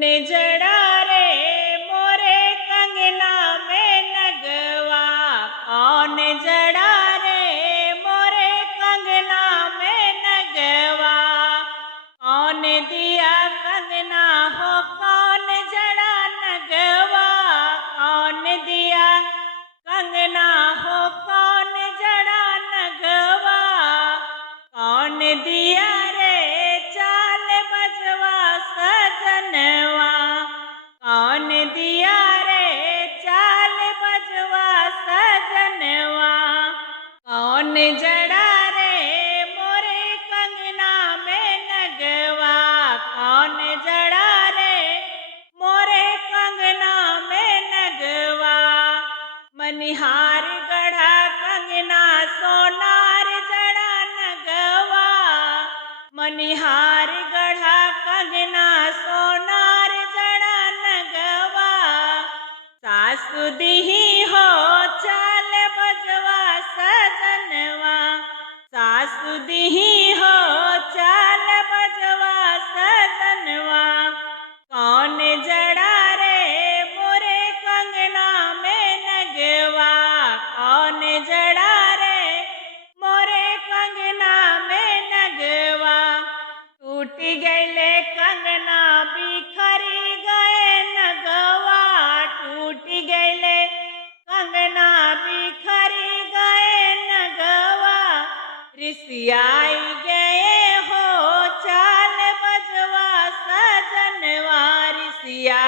निजड़ा रे मोरे कंगना में नगवा, कौन जड़ा रे मोरे कंगना में नगवा। कौन दिया कंगना हो कौन जड़ा नगवा, कौन दिया कंगना हो कौन जड़ा नगवा। कौन दिया रे चाल बजवा सजनवा, कौन दिया रे चाल बजवा सजनवा। कौन जड़ा रे मोरे कंगना में नगवा, कौन जड़ा रे मोरे कंगना में नगवा। मनिहार गढ़ा कंगना सोनार जड़ा नगवा, मनिहार गढ़ा कंगना सोनार जड़ा नगवा। सासु दिही हो चाल बजवा सजनवा, सासु दिही हो चाल बजवा सजनवा। कौन जड़ा रे मोरे कंगना में नगवा, कौन जड़ा रे मोरे कंगना में नगवा। टूट गईले कंगना बिखरी गए नगवा, टूट गईले कंगना बिखरी गए नगवा। रिसियाई गए हो चाल बजवा सजनवा, रिसिया